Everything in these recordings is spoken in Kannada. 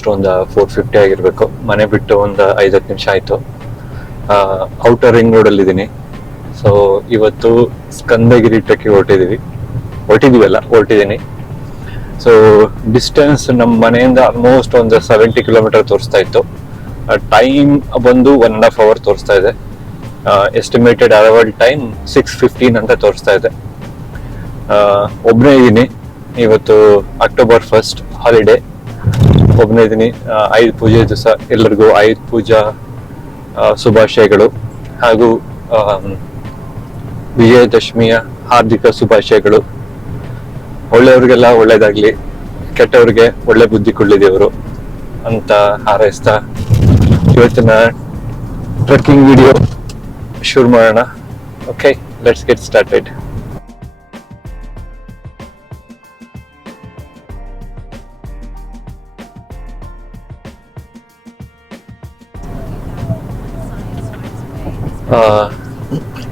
ಆಲ್ಮೋಸ್ಟ್ ಒಂದು 450 ಆಗಿರ್ಬೇಕು. ಮನೆ ಬಿಟ್ಟು ಒಂದು 5-10 ನಿಮಿಷ ಆಯ್ತು. ಔಟರ್ ರಿಂಗ್ ರೋಡ್ ಅಲ್ಲಿ ಇದ್ದೀನಿ. ಸೊ ಇವತ್ತು ಸ್ಕಂದಗಿರಿ ಟ್ರೆಕ್ಕಿಗೆ ಹೊರಟಿದ್ದೀನಿ. ಸೊ ಡಿಸ್ಟೆನ್ಸ್ ನಮ್ಮ ಮನೆಯಿಂದ ಆಲ್ಮೋಸ್ಟ್ ಒಂದು 70 ಕಿಲೋಮೀಟರ್ ತೋರಿಸ್ತಾ ಇತ್ತು. ಟೈಮ್ ಬಂದು 1.5 hour ತೋರಿಸ್ತಾ ಇದೆ. ಎಸ್ಟಿಮೇಟೆಡ್ ಅರೈವಲ್ ಟೈಮ್ 6:15 ಅಂತ ತೋರಿಸ್ತಾ ಇದೆ. ಒಬ್ಬನೇ ಇದ್ದೀನಿ. ಇವತ್ತು October 1st ಹಾಲಿಡೇ. ಒಬ್ಬನೇ ಇದ್ದೀನಿ. ಆಯುಧ ಪೂಜೆ ದಿವಸ ಎಲ್ಲರಿಗೂ ಆಯುಧ ಪೂಜಾ ಶುಭಾಶಯಗಳು ಹಾಗೂ ವಿಜಯದಶಮಿಯ ಹಾರ್ದಿಕ ಶುಭಾಶಯಗಳು. ಒಳ್ಳೆಯವ್ರಿಗೆಲ್ಲ ಒಳ್ಳೇದಾಗ್ಲಿ, ಕೆಟ್ಟವ್ರಿಗೆ ಒಳ್ಳೆ ಬುದ್ಧಿ ಕೊಡ್ಲಿ ದೇವರು ಅಂತ ಹಾರೈಸ್ತಾ ಇವತ್ತಿನ ಟ್ರೆಕ್ಕಿಂಗ್ ವಿಡಿಯೋ ಶುರು ಮಾಡೋಣ. Okay, let's get started.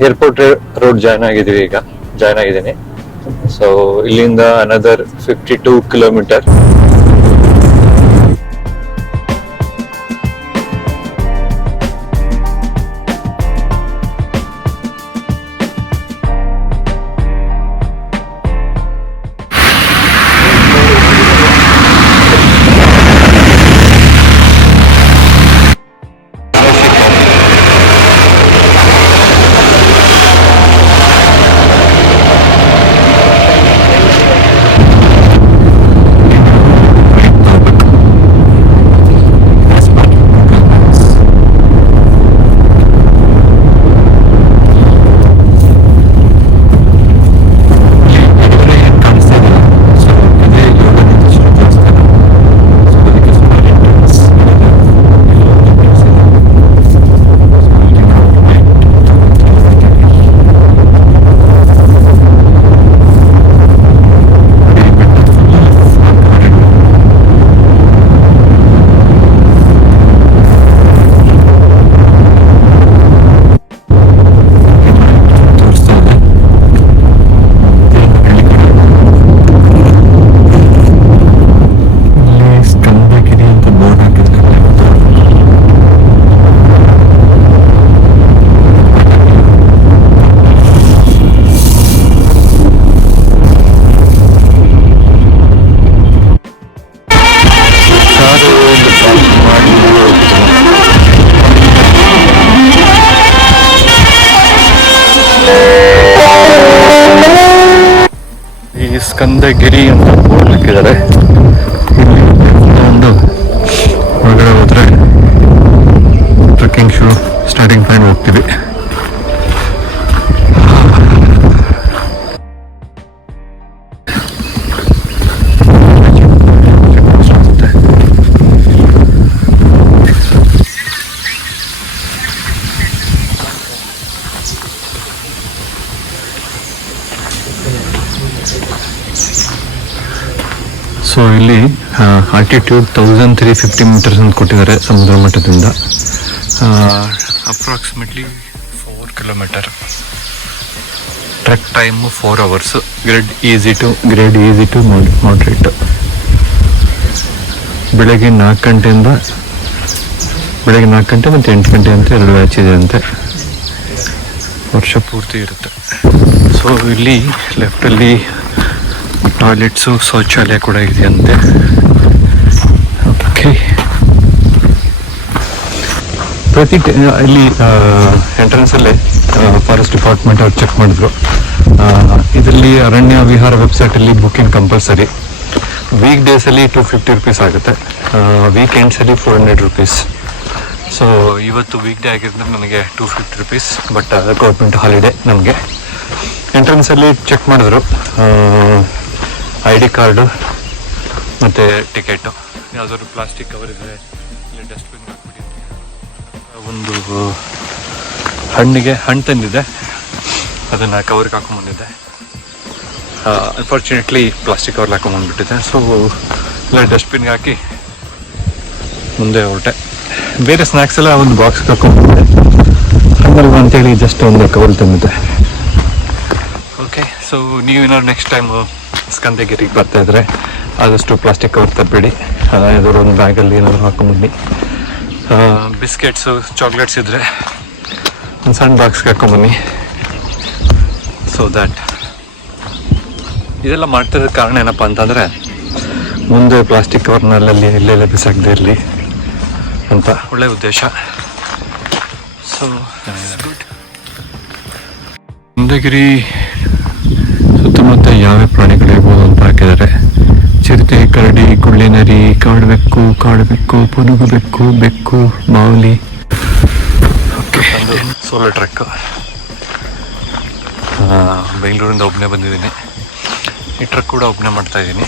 Airport road join ಆಗಿದ್ದೀನಿ. ಸೊ ಇಲ್ಲಿಂದ ಅನದರ್ 52 ಕಿಲೋಮೀಟರ್. ಸ್ಕಂದಗಿರಿ ಅಂತ ಬೋರ್ಡ್ ಹಾಕಿದ್ದಾರೆ. ಒಂದು ಹೊರಗಡೆ ಹೋದ್ರೆ ಟ್ರೆಕ್ಕಿಂಗ್ ಶೂ ಸ್ಟಾರ್ಟಿಂಗ್ ಪಾಯಿಂಟ್ ಹೋಗ್ತೀವಿ. ಸೊ ಇಲ್ಲಿ ಆಲ್ಟಿಟ್ಯೂಡ್ 1350 ಮೀಟರ್ಸ್ ಅಂತ ಕೊಟ್ಟಿದ್ದಾರೆ ಸಮುದ್ರ ಮಟ್ಟದಿಂದ. Approximately 4 kilometre. Trek time 4 hours. Grade easy to moderate. ಬೆಳಗ್ಗೆ 4 ಗಂಟೆ ಮತ್ತು 8 ಗಂಟೆ ಅಂತ 2 ಬ್ಯಾಚ್ ಇದೆ ಅಂತೆ. ವರ್ಷ ಪೂರ್ತಿ ಇರುತ್ತೆ. ಸೊ ಇಲ್ಲಿ ಲೆಫ್ಟಲ್ಲಿ ಟಾಯ್ಲೆಟ್ಸು, ಶೌಚಾಲಯ ಕೂಡ ಇದೆಯಂತೆ. ಓಕೆ, ಇಲ್ಲಿ ಎಂಟ್ರೆನ್ಸಲ್ಲೇ ಫಾರೆಸ್ಟ್ ಡಿಪಾರ್ಟ್ಮೆಂಟ್ ಅವ್ರು ಚೆಕ್ ಮಾಡಿದ್ರು. ಇದರಲ್ಲಿ ಅರಣ್ಯ ವಿಹಾರ ವೆಬ್ಸೈಟಲ್ಲಿ ಬುಕ್ಕಿಂಗ್ ಕಂಪಲ್ಸರಿ. ವೀಕ್ ಡೇಸಲ್ಲಿ 250 rupees ಆಗುತ್ತೆ, ವೀಕೆಂಡ್ಸಲ್ಲಿ 400 rupees. ಸೊ ಇವತ್ತು ವೀಕ್ ಡೇ ಆಗಿರೋದ್ರೆ ನನಗೆ 250 rupees, ಬಟ್ ಗೌರ್ಮೆಂಟ್ ಹಾಲಿಡೇ ನಮಗೆ. ಎಂಟ್ರೆನ್ಸಲ್ಲಿ ಚೆಕ್ ಮಾಡಿದ್ರು ID ಕಾರ್ಡು ಮತ್ತು ಟಿಕೆಟು. ಯಾವುದಾದ್ರು ಪ್ಲಾಸ್ಟಿಕ್ ಕವರ್ ಇದ್ದರೆ ಇಲ್ಲಿ ಡಸ್ಟ್ಬಿನ್ ಹಾಕ್ಬಿಟ್ಟು. ಒಂದು ಹಣ್ಣು ತಂದಿದ್ದೆ, ಅದನ್ನು ಕವರ್ಗೆ ಹಾಕೊಂಬಂದಿದ್ದೆ. ಅನ್ಫಾರ್ಚುನೇಟ್ಲಿ ಪ್ಲಾಸ್ಟಿಕ್ ಕವರ್ಗೆ ಹಾಕೊಂಬಂದ್ಬಿಟ್ಟಿದ್ದೆ. ಸೊ ಇಲ್ಲ ಡಸ್ಟ್ಬಿನ್ಗೆ ಹಾಕಿ ಮುಂದೆ ಹೊರಟೆ. ಬೇರೆ ಸ್ನ್ಯಾಕ್ಸ್ ಎಲ್ಲ ಒಂದು ಬಾಕ್ಸ್ಗೆ ಹಾಕೊಂಡ್ಬಂದಿದ್ದೆ. ಹಣ್ಣಲ್ವ ಅಂತೇಳಿ ಜಸ್ಟ್ ಒಂದು ಕವರ್ ತಂದಿದ್ದೆ. ಓಕೆ, ಸೊ ನೀವೇನಾದ್ರು ನೆಕ್ಸ್ಟ್ ಟೈಮ್ ಸ್ಕಂದಗಿರಿಗೆ ಬರ್ತಾಯಿದ್ರೆ ಆದಷ್ಟು ಪ್ಲಾಸ್ಟಿಕ್ ಕವರ್ ತರಬೇಡಿ. ಯಾವ್ದಾದ್ರು ಒಂದು ಬ್ಯಾಗಲ್ಲಿ ಏನಾದರೂ ಹಾಕೊಂಬನ್ನಿ. ಬಿಸ್ಕೆಟ್ಸು ಚಾಕ್ಲೇಟ್ಸ್ ಇದ್ದರೆ ಒಂದು ಸಣ್ಣ ಬಾಕ್ಸ್ಗೆ ಹಾಕೊಂಬನ್ನಿ. ಸೊ ದ್ಯಾಟ್ ಇದೆಲ್ಲ ಮಾಡ್ತಿರೋದು ಕಾರಣ ಏನಪ್ಪ ಅಂತಂದರೆ ಮುಂದೆ ಪ್ಲಾಸ್ಟಿಕ್ ಕವರ್ನಲ್ಲಲ್ಲಿ ಎಲ್ಲೆಲ್ಲ ಬಿಸಾಕದೇ ಇರಲಿ ಅಂತ ಒಳ್ಳೆಯ ಉದ್ದೇಶ. So good. ಮುಂದಗಿರಿ ಸುತ್ತಮುತ್ತ ಯಾವ ಪ್ರಾಣಿಗಳು ಇರ್ಬೋದು ಅಂತ ಹಾಕಿದ್ದಾರೆ. ಚಿರತೆ, ಕರಡಿ, ಕುಳ್ಳಿನರಿ, ಕಾಡುಬೆಕ್ಕು, ಪುನುಗು ಬೆಕ್ಕು, ಮಾವುಲಿ. Okay, solo truck. ಬೆಂಗಳೂರಿಂದ ಒಬ್ಬನೇ ಬಂದಿದ್ದೀನಿ. ಈ ಟ್ರಕ್ ಕೂಡ ಒಬ್ಬನೇ ಮಾಡ್ತಾ ಇದ್ದೀನಿ.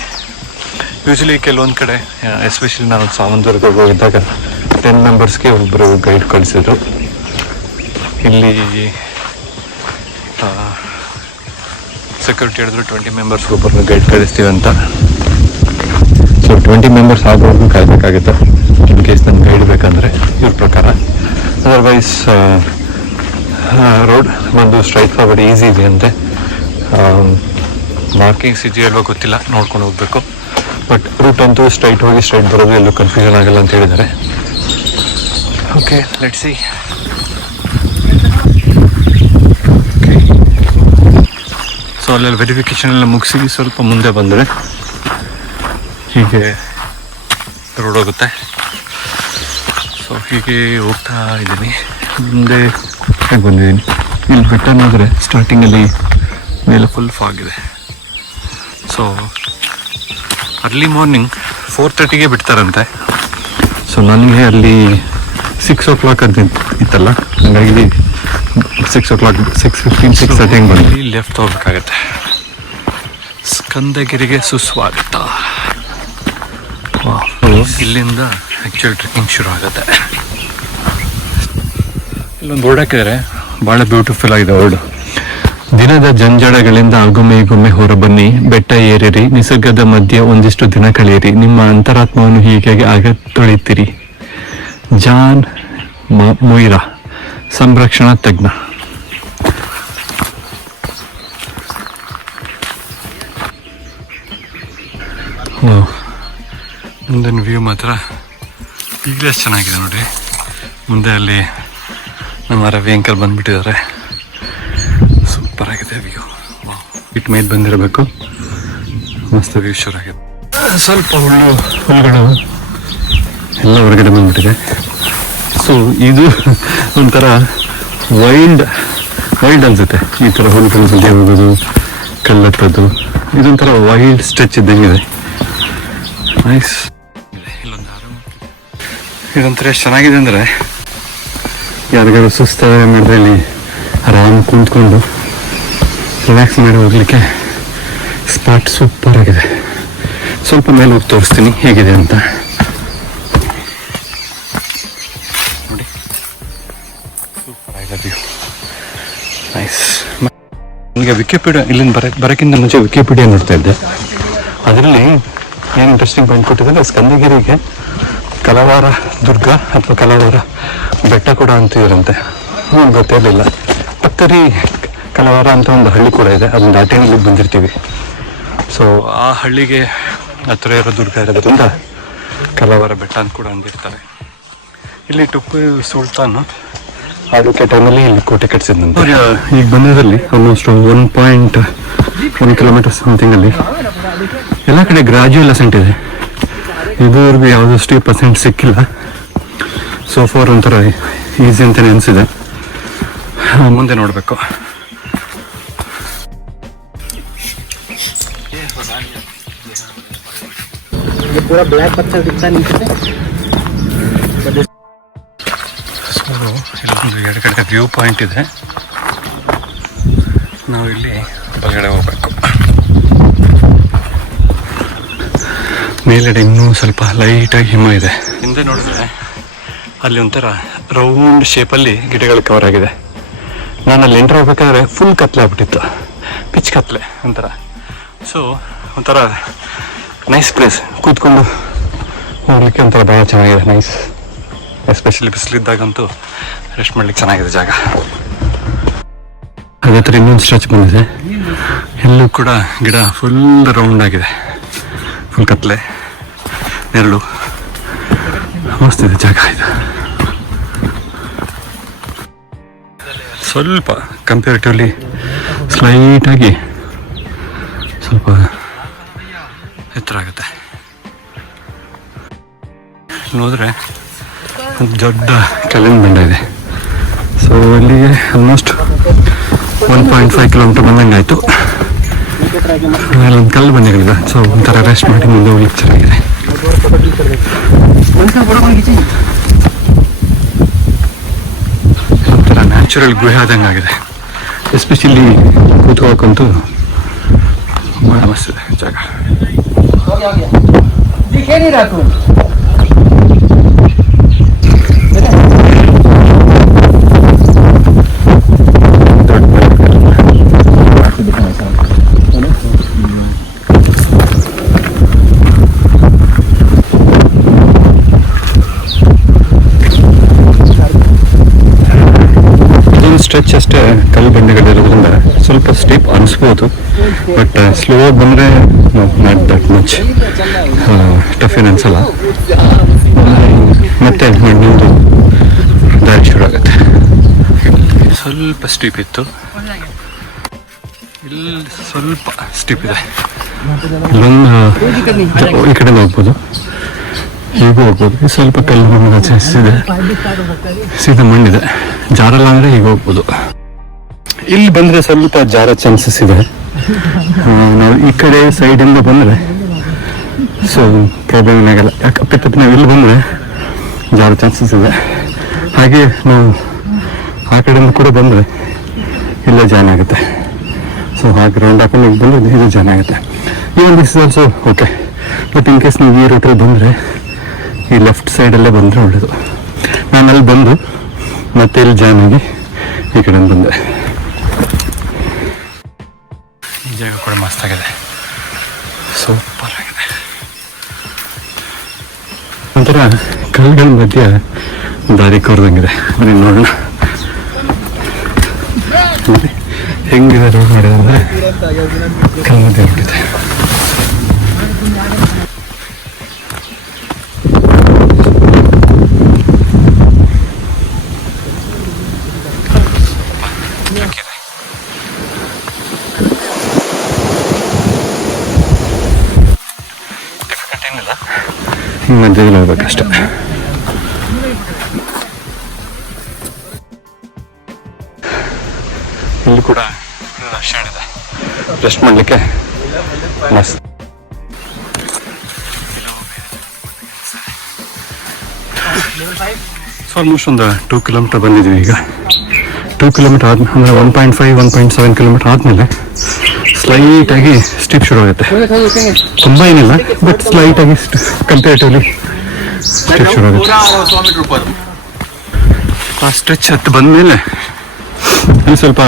ಯೂಶ್ವಲಿ ಕೆಲವೊಂದು ಕಡೆ ಎಸ್ಪೆಷಲಿ ನಾನು ಸಾವಂತವರೆಗೆ ಹೋಗಿದ್ದಾಗ 10 ಮೆಂಬರ್ಸ್ಗೆ ಒಬ್ಬರು ಗೈಡ್ ಕಳಿಸಿದ್ರು. ಇಲ್ಲಿ ಸೆಕ್ಯೂರಿಟಿ ಹೇಳಿದ್ರು 20 ಮೆಂಬರ್ಸ್ಗೆ ಒಬ್ಬರನ್ನ ಗೈಡ್ ಕಳಿಸ್ತೀವಿ ಅಂತ. ಸೊ 20 ಮೆಂಬರ್ಸ್ ಆಗೋವರೆಗೂ ಕಾಯಬೇಕಾಗುತ್ತೆ ಇನ್ ಕೇಸ್ ನನ್ನ ಗೈಡ್ ಬೇಕಂದರೆ ಇವ್ರ ಪ್ರಕಾರ. ಅದರ್ವೈಸ್ ರೋಡ್ ಒಂದು ಸ್ಟ್ರೈಟ್ ಫಾರ್ವರ್ಡ್ ಈಸಿ ಇದೆ ಅಂತೆ. ಮಾರ್ಕಿಂಗ್ಸ್ ಇದೆಯಲ್ವ ಗೊತ್ತಿಲ್ಲ, ನೋಡ್ಕೊಂಡು ಹೋಗಬೇಕು. ಬಟ್ ರೂಟ್ ಅಂತೂ ಸ್ಟ್ರೈಟ್ ಹೋಗಿ ಸ್ಟ್ರೈಟ್ ಬರೋದು, ಎಲ್ಲೂ ಕನ್ಫ್ಯೂಷನ್ ಆಗಲ್ಲ ಅಂತ ಹೇಳಿದ್ದಾರೆ. Okay, let's see. Okay, so ಅಲ್ಲೆಲ್ಲ ವೆರಿಫಿಕೇಷನ್ ಎಲ್ಲ ಮುಗಿಸಿ ಸ್ವಲ್ಪ ಮುಂದೆ ಬಂದರೆ ಹೀಗೆ ರೋಡ್ ಹೋಗುತ್ತೆ. ಸೊ ಹೀಗೆ ಹೋಗ್ತಾ ಇದ್ದೀನಿ. ಮುಂದೆ ಬಂದಿದ್ದೀನಿ. ಇಲ್ಲಿ ಬೆಟ್ಟ ನೋಡಿದ್ರೆ ಸ್ಟಾರ್ಟಿಂಗಲ್ಲಿ ಮೇಲೆ ಫುಲ್ ಫಾಗ್ ಇದೆ. ಸೊ ಅರ್ಲಿ ಮಾರ್ನಿಂಗ್ 4:30ಗೆ ಬಿಡ್ತಾರಂತೆ. ಸೊ ನನಗೆ ಅಲ್ಲಿ 6 o'clock ಅಂತ ಇತ್ತಲ್ಲ, ಹಾಗಾಗಿ 6 o'clock 6:15 6:30 ಬಂದು ಲೆಫ್ಟ್ ಹೋಗ್ಬೇಕಾಗತ್ತೆ. ಸ್ಕಂದಗಿರಿಗೆ ಸುಸ್ವಾಗತ. ಇಲ್ಲಿಂದ ಆ್ಯಕ್ಚುಲ್ ಟ್ರೆಕ್ಕಿಂಗ್ ಶುರು ಆಗುತ್ತೆ. ಇಲ್ಲೊಂದು ಬೋರ್ಡ್ ಹಾಕಿದರೆ ಭಾಳ ಬ್ಯೂಟಿಫುಲ್ ಆಗಿದೆ ಬೋರ್ಡು. ದಿನದ ಜಂಜಡಗಳಿಂದ ಆಗೊಮ್ಮೆ ಹೊರಬನ್ನಿ, ಬೆಟ್ಟ ಏರಿರಿ, ನಿಸರ್ಗದ ಮಧ್ಯೆ ಒಂದಿಷ್ಟು ದಿನ ಕಳೆಯಿರಿ, ನಿಮ್ಮ ಅಂತರಾತ್ಮವನ್ನು ಹೀಗೆ ಆಗ ತೊಳಿತೀರಿ. ಜಾನ್ ಮೊಯ್ರಾ, ಸಂರಕ್ಷಣಾ ತಜ್ಞ. ಮುಂದಿನ ವ್ಯೂ ಮಾತ್ರ ಈಗಲೇ ಎಷ್ಟು ಚೆನ್ನಾಗಿದೆ ನೋಡಿರಿ. ಮುಂದೆ ಅಲ್ಲಿ ನಮ್ಮ ರವಿ ಅಂಕಲ್ ಬಂದುಬಿಟ್ಟಿದ್ದಾರೆ. ಸೂಪರ್ ಆಗಿದೆ ವ್ಯೂ. ಇಟ್ ಮೇಲೆ ಬಂದಿರಬೇಕು. ಮಸ್ತ್ ವ್ಯೂ ಶುರು ಆಗಿದೆ. ಸ್ವಲ್ಪ ಹುಳುಗಳು ಎಲ್ಲ ಹೊರಗಡೆ ಬಂದ್ಬಿಟ್ಟಿದೆ. ಸೊ ಇದು ಒಂಥರ ವೈಲ್ಡ್ ಅನಿಸುತ್ತೆ. ಈ ಥರ ಹುಳುಗಳು ಸುದ್ದಿ ಹೋಗೋದು, ಕಲ್ಲತ್ತದ್ದು, ಇದೊಂಥರ ವೈಲ್ಡ್ ಸ್ಟ್ರೆಚ್ ಇದ್ದಂಗಿದೆ. ನೈಸ್. ಇದೊಂಥರ ಎಷ್ಟು ಚೆನ್ನಾಗಿದೆ ಅಂದರೆ ಯಾರಿಗಾರು ಸುಸ್ತಾಗ ಮಾಡಿದ್ರೆ ಇಲ್ಲಿ ಆರಾಮ್ ಕುಂತ್ಕೊಂಡು ರಿಲ್ಯಾಕ್ಸ್ ಮಾಡಿ ಹೋಗ್ಲಿಕ್ಕೆ ಸ್ಪಾಟ್ ಸೂಪರ್ ಆಗಿದೆ. ಸ್ವಲ್ಪ ಮೇಲೆ ಹೋಗಿ ತೋರಿಸ್ತೀನಿ ಹೇಗಿದೆ ಅಂತ ನೋಡಿ. ಸೂಪರ್ ಆಗಿದೆ ವ್ಯೂ. ನೈಸ್. ನನಗೆ ವಿಕಿಪೀಡಿಯಾ ಇಲ್ಲಿಂದ ಬರೋಕ್ಕಿಂತ ಮುಂಚೆ ವಿಕಿಪೀಡಿಯಾ ನೋಡ್ತಾ ಇದ್ದೆ. ಅದರಲ್ಲಿ ಏನು ಇಂಟ್ರೆಸ್ಟಿಂಗ್ ಪಾಯಿಂಟ್ ಕೊಟ್ಟಿದ್ದಾರೆ, ಸ್ಕಂದಗಿರಿಗೆ ಕಲವಾರ ದುರ್ಗ ಅಥವಾ ಕಲವಾರ ಬೆಟ್ಟ ಕೂಡ ಅಂತಿದ್ರಂತೆ. ಗೊತ್ತಿರಲಿಲ್ಲ. ಪತ್ತರಿ ಕಲವಾರ ಅಂತ ಒಂದು ಹಳ್ಳಿ ಕೂಡ ಇದೆ, ಅದನ್ನು ದಾಟಿನಲ್ಲಿ ಬಂದಿರ್ತೀವಿ. ಸೊ ಆ ಹಳ್ಳಿಗೆ ಹತ್ತಿರ ಇರೋ ದುರ್ಗ ಇರೋದ್ರಿಂದ ಕಲವಾರ ಬೆಟ್ಟ ಅಂತ ಕೂಡ ಅಂದಿರ್ತಾರೆ. ಇಲ್ಲಿ ಟಿಪ್ಪು ಸುಲ್ತಾನ್ ಆಳ್ವಿಕೆ ಟೈಮಲ್ಲಿ ಇಲ್ಲಿ ಕೋಟೆ ಕಟ್ಟಿಸಿದ್ನಂತೆ. ಈಗ ಬಂದಿದ್ದಲ್ಲಿ ಆಲ್ಮೋಸ್ಟ್ 1.1 ಕಿಲೋಮೀಟರ್ ಸಮಥಿಂಗಲ್ಲಿ ಎಲ್ಲ ಕಡೆ ಗ್ರಾಜ್ಯುಯಲ್ ಅಸೆಂಟ್ ಇದೆ. ಇದುವರೆಗೂ ಯಾವುದಷ್ಟು ಪರ್ಸೆಂಟ್ ಸಿಕ್ಕಿಲ್ಲ. ಸೊ ಫಾರ್ ಒಂಥರ ಈಸಿ ಅಂತಲೇ ಅನಿಸಿದೆ. ಮುಂದೆ ನೋಡಬೇಕು. ಸೊ ಇಲ್ಲೊಂದು ಎಡಗಡೆ ವ್ಯೂ ಪಾಯಿಂಟ್ ಇದೆ. ನಾವು ಇಲ್ಲಿ ಬಲಗಡೆ ಹೋಗ್ಬೇಕು. ಮೇಲ್ಗಡೆ ಇನ್ನೂ ಸ್ವಲ್ಪ ಲೈಟಾಗಿ ಹಿಮ ಇದೆ. ಹಿಂದೆ ನೋಡಿದ್ರೆ ಅಲ್ಲಿ ಒಂಥರ ರೌಂಡ್ ಶೇಪಲ್ಲಿ ಗಿಡಗಳು ಕವರ್ ಆಗಿದೆ. ನಾನು ಅಲ್ಲಿ ಎಂಟ್ರ್ ಹೋಗ್ಬೇಕಾದ್ರೆ ಫುಲ್ ಕತ್ಲೆ ಆಗ್ಬಿಟ್ಟಿತ್ತು, ಪಿಚ್ ಕತ್ಲೆ ಒಂಥರ. ಸೊ ಒಂಥರ ನೈಸ್ ಪ್ಲೇಸ್, ಕೂತ್ಕೊಂಡು ಹೋಗ್ಲಿಕ್ಕೆ ಒಂಥರ ಭಾಳ ಚೆನ್ನಾಗಿದೆ. ನೈಸ್. ಎಸ್ಪೆಷಲಿ ಬಿಸಿಲಿದ್ದಾಗಂತೂ ರೆಸ್ಟ್ ಮಾಡ್ಲಿಕ್ಕೆ ಚೆನ್ನಾಗಿದೆ ಜಾಗ. ಅದೇ ಥರ ಇನ್ನೊಂದು ಸ್ಟ್ರೆಚ್ ಬಂದಿದೆ. ಎಲ್ಲೂ ಕೂಡ ಗಿಡ ಫುಲ್ ರೌಂಡ್ ಆಗಿದೆ. ಫುಲ್ ಕತ್ಲೆ, ನೆರಳು, ಮಸ್ತ್ ಇದೆ ಜಾಗ ಇದು. ಸ್ವಲ್ಪ ಕಂಪೇರಿಟಿವ್ಲಿ ಸ್ಲೈಟಾಗಿ ಸ್ವಲ್ಪ ಎತ್ತರ ಆಗುತ್ತೆ. ನೋಡಿದ್ರೆ ಒಂದು ದೊಡ್ಡ ಕಲ್ಲಿನ ಬಂಡ ಇದೆ. ಸೊ ಇಲ್ಲಿಗೆ ಆಲ್ಮೋಸ್ಟ್ 1.5 ಕಿಲೋಮೀಟರ್ ಬಂದಂಗೆ ಆಯಿತು. ಅಲ್ಲೊಂದು ಕಲ್ಲು ಬಂದಿರಲಿಲ್ಲ, ಸೊ ಒಂಥರ ರೆಸ್ಟ್ ಮಾಡಿ ಮುಂದೆ ಹೋಗ್ಲಿಕ್ಕೆ ಚೆನ್ನಾಗಿದೆ. ಒಂಥರ ನ್ಯಾಚುರಲ್ ಗುಹೆ ಆದಂಗೆ ಆಗಿದೆ. ಎಸ್ಪೆಷಲಿ ಕೂತ್ಕೋಕ್ಕಂತೂ ಭಾಳ ಮಸ್ತಿದೆ ಜಾಗ. ಸ್ಟ್ರೆಚ್ ಅಷ್ಟೇ ಕಲ್ಲು ಬಂಡೆಗಳಿರೋದ್ರಿಂದ ಸ್ವಲ್ಪ ಸ್ಟೀಪ್ ಅನಿಸ್ಬೋದು, ಬಟ್ ಸ್ಲೋ ಆಗಿ ಬಂದರೆ ನಾಟ್ ದಟ್ ಮಚ್ ಟಫ್ ಏನು ಅನ್ಸಲ್ಲ. ಮತ್ತೆ ಮಣ್ಣಿಂದು ದಾರಿ ಶುರು ಆಗುತ್ತೆ. ಸ್ವಲ್ಪ ಸ್ಟೀಪ್ ಇತ್ತು, ಇಲ್ಲಿ ಸ್ವಲ್ಪ ಸ್ಟೀಪ್ ಇದೆ. ಇಲ್ಲೊಂದು ಈ ಕಡೆ ಹೋಗ್ಬೋದು, ಹೀಗೂ ಹೋಗ್ಬೋದು. ಸ್ವಲ್ಪ ಕಲ್ಲು ಮಣ್ಣು ಇದೆ, ಸೀದಾ ಮಣ್ಣಿದೆ. ಜಾರಲ್ಲ ಅಂದರೆ ಹೀಗೆ ಹೋಗ್ಬೋದು. ಇಲ್ಲಿ ಬಂದರೆ ಸ್ವಲ್ಪ ಜಾರೋ ಚಾನ್ಸಸ್ ಇದೆ. ನಾವು ಈ ಕಡೆ ಸೈಡಿಂದ ಬಂದರೆ ಸೊ ಪ್ರಾಬ್ಲಮ್ ಆಗಲ್ಲ. ಯಾಕಪ್ಪ ನಾವು ಇಲ್ಲಿ ಬಂದರೆ ಜಾರೋ ಚಾನ್ಸಸ್ ಇದೆ. ಹಾಗೆ ನಾವು ಆ ಕಡೆಯಿಂದ ಕೂಡ ಬಂದರೆ ಇಲ್ಲೇ ಜಾಯ್ನ್ ಆಗುತ್ತೆ. ಸೊ ಹಾಗೆ ರೌಂಡ್ ಹಾಕೊಂಡು ಈಗ ಬಂದರೆ ಇದು ಜಾಯ್ನ್ ಆಗುತ್ತೆ. ಈ ಒಂದು this also okay. But in case ನೀವು ಈ ರೂಟಲ್ಲಿ ಬಂದರೆ ಈ ಲೆಫ್ಟ್ ಸೈಡಲ್ಲೇ ಬಂದರೆ ಒಳ್ಳೆಯದು. ನಾನು ಅಲ್ಲಿ ಬಂದು ಮತ್ತೆ ಇಲ್ಲಿ ಜಾಯ್ನ್ ಆಗಿ ಈ ಕಡೆ ಬಂದೆ. ಈ ಜಾಗ ಕೂಡ ಮಸ್ತಾಗಿದೆ, ಸೂಪರ್ ಆಗಿದೆ. ಒಂಥರ ಕಲ್ಲುಗಳ ಮಧ್ಯೆ ದಾರಿ ಕೋರ್ದಂಗಿದೆ. ಬನ್ನಿ ನೋಡೋಣ ಹೆಂಗಿದೆ ರೋಡ್ ಮಾಡಿದೆ ಅಂದರೆ ಕಲ್ಲು ಮಧ್ಯೆ ಹೊರಟಿದೆ. ಮಧ್ಯದಲ್ಲಿ ಹೋಗ್ಬೇಕಷ್ಟೆ. ಇಲ್ಲಿ ಕೂಡ ಇದೆ, ರೆಸ್ಟ್ ಮಾಡಲಿಕ್ಕೆ ಮಸ್ತ್. ಆಲ್ಮೋಸ್ಟ್ ಒಂದು 2 ಕಿಲೋಮೀಟರ್ ಬಂದಿದ್ದೀವಿ ಈಗ. 2 ಕಿಲೋಮೀಟರ್ ಆದ್ಮೇಲೆ ಅಂದರೆ 1.5-1.7 ಕಿಲೋಮೀಟರ್ ಆದಮೇಲೆ ಸ್ಲೈಟಾಗಿ ಸ್ಟೀಪ್ ಶುರು ಆಗುತ್ತೆ. ತುಂಬ ಏನಿಲ್ಲ, ಬಟ್ ಸ್ಲೈಟಾಗಿ ಕಂಪೇರಿಟಿವ್ಲಿ ಸ್ಟೀಪ್ ಶುರು ಆಗುತ್ತೆ. ಆ ಸ್ಟ್ರೆಚ್ ಹತ್ತು ಬಂದಮೇಲೆ ಅಲ್ಲಿ ಸ್ವಲ್ಪ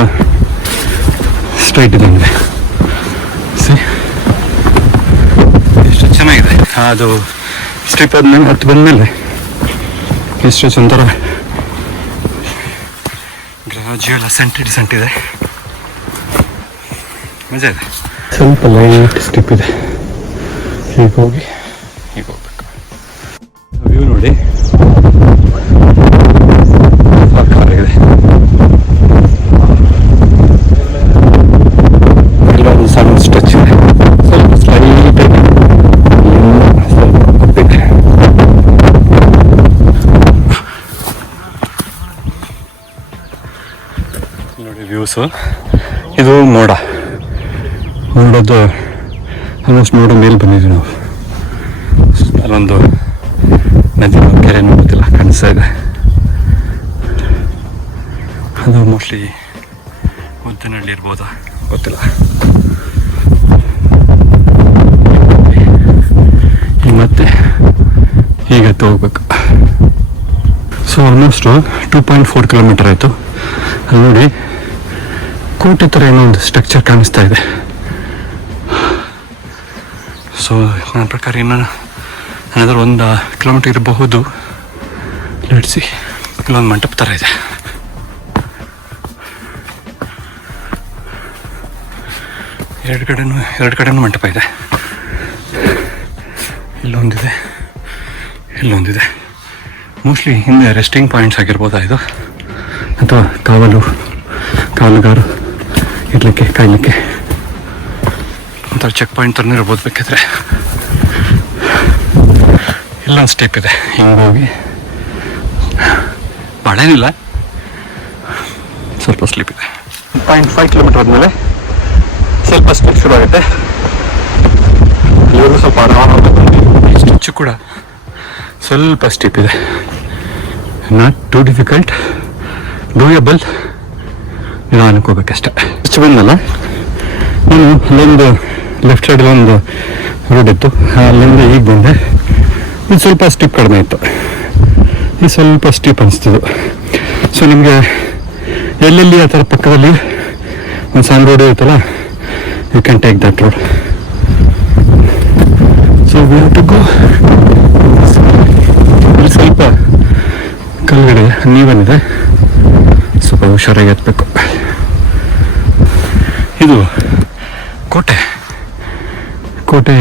ಸ್ಟ್ರೈಟ್ ಇದೆ ಅಂದರೆ ಎಷ್ಟು ಚೆನ್ನಾಗಿದೆ. ಅದು ಸ್ಟೆಪ್ ಆದ್ಮೇಲೆ ಹತ್ತು ಬಂದಮೇಲೆ ಎಷ್ಟು ಒಂಥರ ಗ್ರಾಜುಯಲ್ ಸೆಂಟ್ ಇದೆ, ಮಜಾ ಇದೆ. ಸ್ವಲ್ಪ ಲೈಟ್ ಸ್ಟೆಪ್ ಇದೆ, ಹೀಗೆ ಹೋಗಿ ಹೀಗೆ ಹೋಗ್ಬೇಕು. ವ್ಯೂ ನೋಡಿ ಸಾಕಾಗಿದೆ. ಇಲ್ಲೊಂದು ಸಣ್ಣ ಸ್ಟ್ರೆಚ್ ಇದೆ, ಸ್ವಲ್ಪ ಸ್ಲೈಟಾಗಿ ಸ್ವಲ್ಪ ಕಪ್ಪಿದೆ. ನೋಡಿ ವ್ಯೂಸು. ಇದು ನೋಡೋದು ಆಲ್ಮೋಸ್ಟ್ ನೋಡೋ ಮೇಲೆ ಬಂದಿದ್ದೀವಿ ನಾವು. ಅಲ್ಲೊಂದು ನದಿ ಕೆರೆ ನೋಡುತ್ತಿಲ್ಲ ಕಾಣಿಸ್ತಾ ಇದೆ. ಅದು ಮೋಸ್ಟ್ಲಿ ಮುದ್ದನಹಳ್ಳಿ ಇರ್ಬೋದಾ ಗೊತ್ತಿಲ್ಲ. ಮತ್ತೆ ಹೀಗೆ ಹೋಗ್ಬೇಕು. ಸೊ ಆಲ್ಮೋಸ್ಟ್ 2.4 ಕಿಲೋಮೀಟರ್ ಆಯಿತು. ಅಲ್ಲಿ ನೋಡಿ ಕೋಟೆ ಥರ ಏನೋ ಒಂದು ಸ್ಟ್ರಕ್ಚರ್ ಕಾಣಿಸ್ತಾ ಇದೆ. ಸೊ ನನ್ನ ಪ್ರಕಾರ ಏನಾದರೂ 1 ಕಿಲೋಮೀಟರ್ ಇರಬಹುದು. ಲೆಟ್ಸಿ. ಇಲ್ಲೊಂದು ಮಂಟಪ ಥರ ಇದೆ. ಎರಡು ಕಡೆನೂ ಮಂಟಪ ಇದೆ. ಇಲ್ಲೊಂದಿದೆ ಮೋಸ್ಟ್ಲಿ ಹಿಂದೆ ರೆಸ್ಟಿಂಗ್ ಪಾಯಿಂಟ್ಸ್ ಆಗಿರ್ಬೋದಾ ಇದು, ಅಥವಾ ಕಾವಲುಗಾರು ಇರಲಿಕ್ಕೆ ಕಾಯಲಿಕ್ಕೆ ಒಂಥರ ಚೆಕ್ ಪಾಯಿಂಟ್ ಥರನೇ ಇರ್ಬೋದು ಬೇಕಾದ್ರೆ. ಇಲ್ಲೊಂದು ಸ್ಟೆಪ್ ಇದೆ, ಹಿಂಗೋಗಿ ಭಾಳೇನಿಲ್ಲ, ಸ್ವಲ್ಪ ಸ್ಲಿಪ್ ಇದೆ. 0.5 ಕಿಲೋಮೀಟರ್ ಆದಮೇಲೆ ಸ್ವಲ್ಪ ಸ್ಟೆಪ್ ಶುರು ಆಗುತ್ತೆ. ಇಲ್ಲಿವರೆಗೂ ಸ್ವಲ್ಪ ಆರಾಮಾಗಿ ಸ್ಟಿಚ್ಚು ಕೂಡ ಸ್ವಲ್ಪ ಸ್ಟೆಪ್ ಇದೆ. Not too difficult, doable. ಇದು ಅನ್ಕೋಬೇಕಷ್ಟೆ. ಇಷ್ಟು ಬಂದಲ್ಲ, ನಾನು ಅಲ್ಲೊಂದು ಲೆಫ್ಟ್ ಸೈಡಲ್ಲಿ ಒಂದು ರೋಡ್ ಇತ್ತು, ಅಲ್ಲಿಂದ ಈಗ ಬಂದೆ. ಇದು ಸ್ವಲ್ಪ ಸ್ಟಿಪ್ ಕಡಿಮೆ ಇತ್ತು, ಇದು ಸ್ವಲ್ಪ ಸ್ಟಿಪ್ ಅನಿಸ್ತದೆ. ಸೊ ನಿಮಗೆ ಎಲ್ಲೆಲ್ಲಿ ಆ ಥರ ಪಕ್ಕದಲ್ಲಿ ಒಂದು ಸಣ್ಣ ರೋಡ್ ಇರುತ್ತಲ್ಲ, you can take that road. So we have to go. ಇಲ್ಲಿ ಸ್ವಲ್ಪ ಕಲ್ಗಡೆ ನೀವನಿದೆ, ಸ್ವಲ್ಪ ಹುಷಾರಾಗಿ ಎತ್ತಬೇಕು. ಇದು ಕೋಟೆ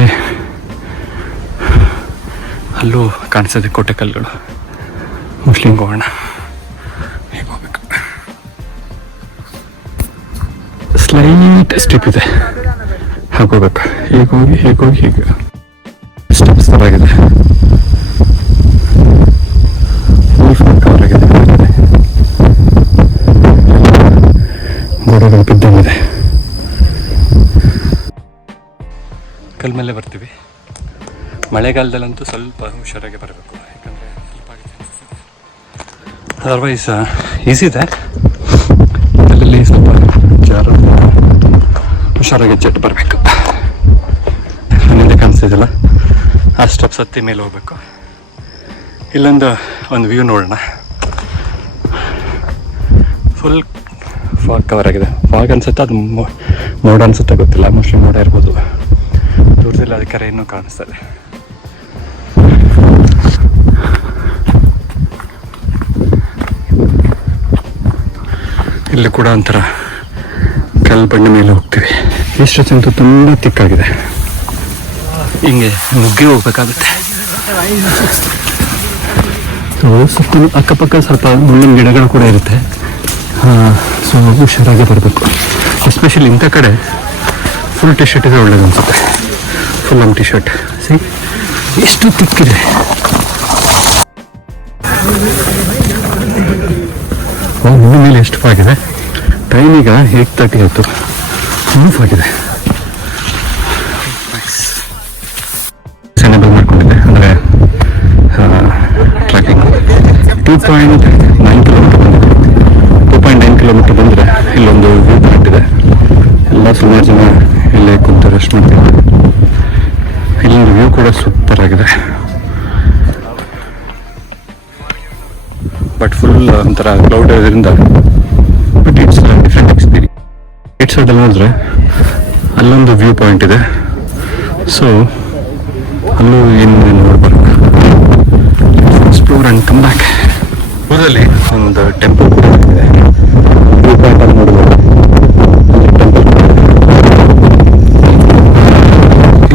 ಅಲ್ಲೂ ಕಾಣಿಸ್ತದೆ ಕೋಟೆ ಕಲ್ಲುಗಳು. ಮುಸ್ಲಿಂ ಹೋಗೋಣ, ಹೀಗೆ ಹೋಗ್ಬೇಕು. ಸ್ಲೈಟ್ ಸ್ಟೆಪ್ ಇದೆ, ಹಾಕೋಬೇಕು. ಹೀಗೆ ಸ್ಟೆಪ್ಸ್ ಥರ ಆಗಿದೆ, ಕವರ್ ಆಗಿದೆ. ಗೋಡೆಗಳು ಬಿದ್ದಂಗಿದೆ. ಕಲ್ ಮೇಲೆ ಬರ್ತೀವಿ. ಮಳೆಗಾಲದಲ್ಲಂತೂ ಸ್ವಲ್ಪ ಹುಷಾರಾಗಿ ಬರಬೇಕು, ಯಾಕಂದರೆ ಸ್ವಲ್ಪ ಅದರ್ವೈಸ್ ಈಸಿ ಇದೆ. ಅದರಲ್ಲಿ ಸ್ವಲ್ಪ ಜಾರು ಹುಷಾರಾಗಿ ಜೆಟ್ ಬರಬೇಕು. ನನ್ನಿಂದ ಕಾಣಿಸ್ತಿದ್ದಲ್ಲ ಆ ಸ್ಟೆಪ್ಸ್ ಹತ್ತಿ ಮೇಲೆ ಹೋಗ್ಬೇಕು. ಒಂದು ವ್ಯೂ ನೋಡೋಣ. ಫುಲ್ ಫಾಗ್ ಕವರ್ ಆಗಿದೆ. ಫಾಗ್ ಅನ್ಸುತ್ತೆ, ಅದು ಮೋಡ ಅನ್ಸುತ್ತೆ, ಗೊತ್ತಿಲ್ಲ. ಮೋಸ್ಟ್ಲಿ ಮೋಡ ಇರ್ಬೋದು. ದೂರದಲ್ಲಿ ಅದಕ್ಕೆ ಇನ್ನೂ ಕಾಣಿಸ್ತದೆ. ಇಲ್ಲಿ ಕೂಡ ಒಂಥರ ಕಲ್ಲು ಬಂಡೆ ಮೇಲೆ ಹೋಗ್ತೀವಿ. ಇಷ್ಟೊತ್ತಂತೂ ತುಂಬ ತಿಕ್ಕಾಗಿದೆ, ಹಿಂಗೆ ನುಗ್ಗಿ ಹೋಗ್ಬೇಕಾಗುತ್ತೆ. ಸುತ್ತ ಅಕ್ಕಪಕ್ಕ ಸ್ವಲ್ಪ ಮುಳ್ಳಿನ ಗಿಡಗಳು ಕೂಡ ಇರುತ್ತೆ. ಸೊ ಹುಷಾರಾಗಿ ಬರಬೇಕು. ಎಸ್ಪೆಷಲಿ ಇಂಥ ಕಡೆ ಫುಲ್ ಟಿ ಶರ್ಟ್ ಇದೆ ಒಳ್ಳೇದು ಅನಿಸುತ್ತೆ. ಫುಲ್ ಟಿ ಶರ್ಟ್ ಸಿ ಎಷ್ಟು ತಿಕ್ಕಿದೆ. ನಿಮ್ಮ ಮೇಲೆ ಎಷ್ಟು ಆಗಿದೆ. ಟೈಮ್ ಈಗ 8:30 ಆಯಿತು. ಪ್ರೂಫ್ ಆಗಿದೆ. ಸೆನೆಬಲ್ ಮಾಡ್ಕೊಂಡಿದ್ದೆ, ಅಂದರೆ ಟ್ರ್ಯಾಕಿಂಗ್ 2.9 ಕಿಲೋಮೀಟರ್ ಬಂದಿದೆ. 2.9 ಕಿಲೋಮೀಟರ್ ಬಂದರೆ ಇಲ್ಲೊಂದು ವ್ಯೂ ಪಾಯಿಂಟ್ ಇದೆ. ಎಲ್ಲ ಸುಮಾರು ಜನ ಇಲ್ಲೇ ಕುಂತು ರೆಸ್ಟ್ ಮಾಡ್ತಿದ್ದಾರೆ. ಇಲ್ಲೊಂದು ವ್ಯೂ ಕೂಡ ಸೂಪರ್ ಆಗಿದೆ. ಬಟ್ ಫುಲ್ ಒಂಥರ ಕ್ಲೌಡ್ ಇರೋದ್ರಿಂದ but it's different experience. Right ಸೈಡಲ್ಲಿ ನೋಡಿದ್ರೆ ಅಲ್ಲೊಂದು ವ್ಯೂ ಪಾಯಿಂಟ್ ಇದೆ. ಸೊ ಅಲ್ಲೂ ಏನು ನೋಡ್ಬಾರ್ದು. Explore and come back. ಊರಲ್ಲಿ ಒಂದು ಟೆಂಪಲ್ ಕೂಡ ಇದೆ. ವ್ಯೂ ಪಾಯಿಂಟ್ ಅಲ್ಲಿ ನೋಡ್ಬೋದು. ಟೆಂಪಲ್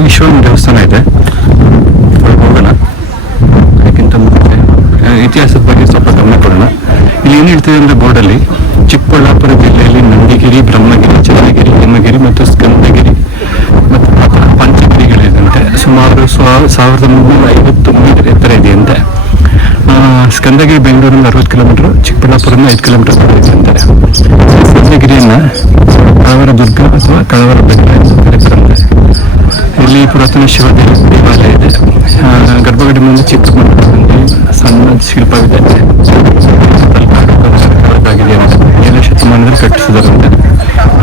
ಈಶ್ವರನ ದೇವಸ್ಥಾನ ಇದೆ, ಹೋಗೋಣ. ಅದಕ್ಕಿಂತ ಮುಂಚೆ ಇತಿಹಾಸದ ಬಗ್ಗೆ ಸ್ವಲ್ಪ ಗಮನ ಕೊಡೋಣ. ಇಲ್ಲಿ ಏನು ಹೇಳ್ತಿದೆ ಅಂದರೆ ಬೋರ್ಡಲ್ಲಿ ಚಿಕ್ಕಬಳ್ಳಾಪುರ ಜಿಲ್ಲೆಯಲ್ಲಿ ನಂದಿಗಿರಿ, ಬ್ರಹ್ಮಗಿರಿ, ಚನ್ನಗಿರಿ, ಹಿಮಗಿರಿ ಮತ್ತು ಸ್ಕಂದಗಿರಿ ಮತ್ತು ಪಂಚಗಿರಿಗಳಿದಂತೆ ಸುಮಾರು 1350 ಮೀಟರ್ ಎತ್ತರ ಇದೆಯಂತೆ. ಸ್ಕಂದಗಿರಿ ಬೆಂಗಳೂರಿಂದ 60 ಕಿಲೋಮೀಟರ್, ಚಿಕ್ಕಬಳ್ಳಾಪುರದಿಂದ 5 ಕಿಲೋಮೀಟರ್ ಬರುತ್ತೆ ಅಂತಾರೆ. ಸ್ಕಂದಗಿರಿಯನ್ನು ಕಳವರ ದುರ್ಗ ಅಥವಾ ಕಳವರ ಬೆಟ್ಟ ಎಂದು ಕರೆಯುತ್ತಾರೆ. ಇಲ್ಲಿ ಪುರಾತನ ಶಿವ ದೇವಾಲಯ ಇದೆ. ಗರ್ಭಗುಡಿ ಮುಂದೆ ಚಿಕ್ಕ ಮಟ್ಟದಲ್ಲಿ ಸಣ್ಣ ಶಿಲ್ಪವಿದೆ. ಕಳೆದಾಗಿದೆ ಅಂತ 7ನೇ ಶತಮಾನದಲ್ಲಿ ಕಟ್ಟಿಸಿದಾರಂತೆ.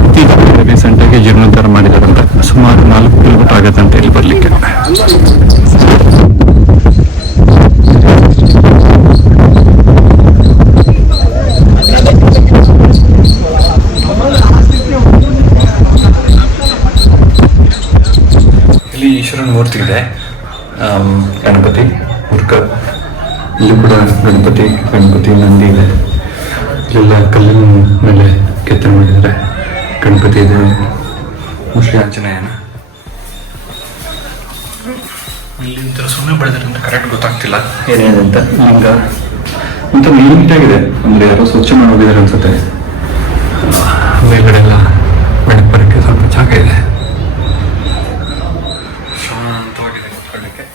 ಇತ್ತೀಚೆಗೆ ರೀಸೆಂಟಾಗಿ ಜೀರ್ಣೋದ್ಧಾರ ಮಾಡಿದಾರಂತೆ. ಸುಮಾರು 4 ಕಿಲೋಮೀಟರ್ ಆಗುತ್ತಂತೆ ಇಲ್ಲಿ ಬರಲಿಕ್ಕೆ. ಇಲ್ಲಿ ಈಶ್ವರನ ಮೂರ್ತಿ ಇದೆ, ಗಣಪತಿ ಮುರ್ಕ. ಇಲ್ಲಿ ಕೂಡ ಗಣಪತಿ ನಂದಿ ಇದೆ. ಇಲ್ಲೆಲ್ಲ ಕಲ್ಲಿನ ಮೇಲೆ ಕೆತ್ತನೆ ಮಾಡಿದ್ದಾರೆ. ಗಣಪತಿ ಇದೆ, ಮೋಸ್ಟ್ಲಿ ಆಂಜನೇಯನ. ಇಲ್ಲಿ ಒಂಥರ ಸುಮ್ಮನೆ ಬೆಳೆದ್ರೆ ಅಂತ ಕರೆಕ್ಟ್ ಗೊತ್ತಾಗ್ತಿಲ್ಲ ಏನೇನು ಅಂತ. ಲಿಂಗ ಒಂಥರ ನೀಟಾಗಿದೆ, ಅಂದರೆ ಯಾರೋ ಸ್ವಚ್ಛ ಮಾಡಿ ಹೋಗಿದ್ದಾರೆ ಅನ್ಸುತ್ತೆ. ಮೇಲ್ಗಡೆ ಎಲ್ಲ ಬೆಳಕು ಬರೋಕ್ಕೆ ಸ್ವಲ್ಪ ಜಾಗ ಇದೆ, ಶಾಂತವಾಗಿದೆ ಕೂತ್ಕೊಳ್ಳಿಕ್ಕೆ.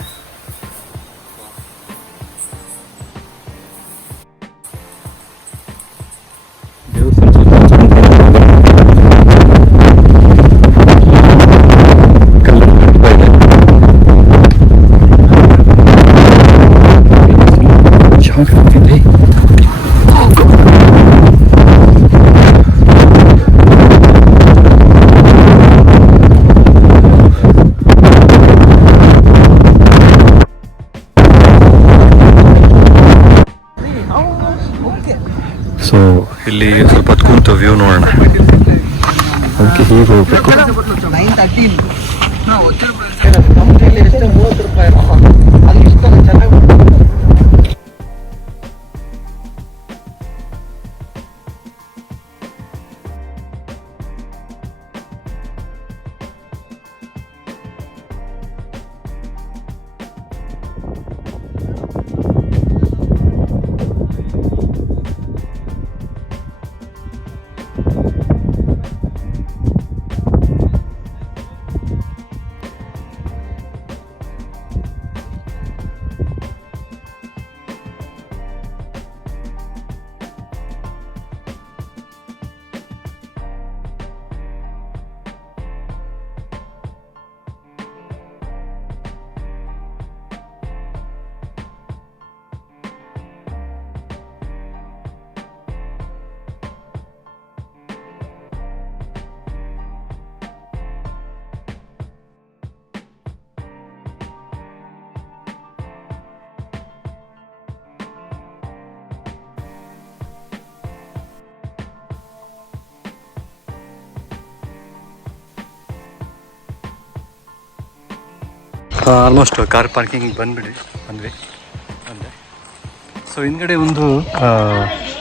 ಸೊ ಇಲ್ಲಿ ಸ್ವಲ್ಪ ಹೊತ್ತು ಕೂತು ವ್ಯೂ ನೋಡೋಣ. ಅದಕ್ಕೆ ಹೀಗೆ ಹೋಗ್ಬೇಕು. ಆಲ್ಮೋಸ್ಟ್ ಕಾರ್ ಪಾರ್ಕಿಂಗಿಗೆ ಬಂದ್ವಿ. ಸೊ ಹಿಂದ್ಗಡೆ ಒಂದು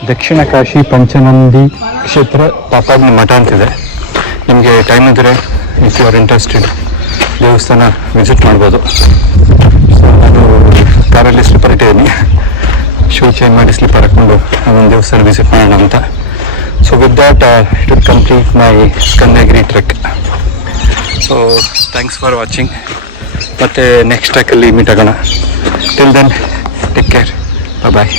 ದಕ್ಷಿಣ ಕಾಶಿ ಪಂಚನಂದಿ ಕ್ಷೇತ್ರ ಪಾಪಾಗ್ನಿ ಮಠ ಅಂತಿದೆ. ನಿಮಗೆ ಟೈಮ್ ಇದ್ದರೆ ಇಫ್ ಯು ಆರ್ ಇಂಟ್ರೆಸ್ಟೆಡ್ ದೇವಸ್ಥಾನ ವಿಸಿಟ್ ಮಾಡ್ಬೋದು. ಸೊ ನಾನು ಕಾರಲ್ಲಿ ಸ್ಲಿಪ್ಪರ್ ಇಟ್ಟಿದ್ದೀನಿ, ಶೂ ಚೇಂಜ್ ಮಾಡಿ ಸ್ಲಿಪ್ಪರ್ ಹಾಕ್ಕೊಂಡು ಅದೊಂದು ದೇವಸ್ಥಾನ ವಿಸಿಟ್ ಮಾಡೋಣ ಅಂತ. So with that it will complete my Kanyagiri trek. So thanks for watching. ಮತ್ತು ನೆಕ್ಸ್ಟ್ ಟ್ರ್ಯಾಕಲ್ಲಿ ಮೀಟ್ ಆಗೋಣ. ಟಿಲ್ ದೆನ್ ಟೇಕ್ ಕೇರ್, ಬಾಯ್.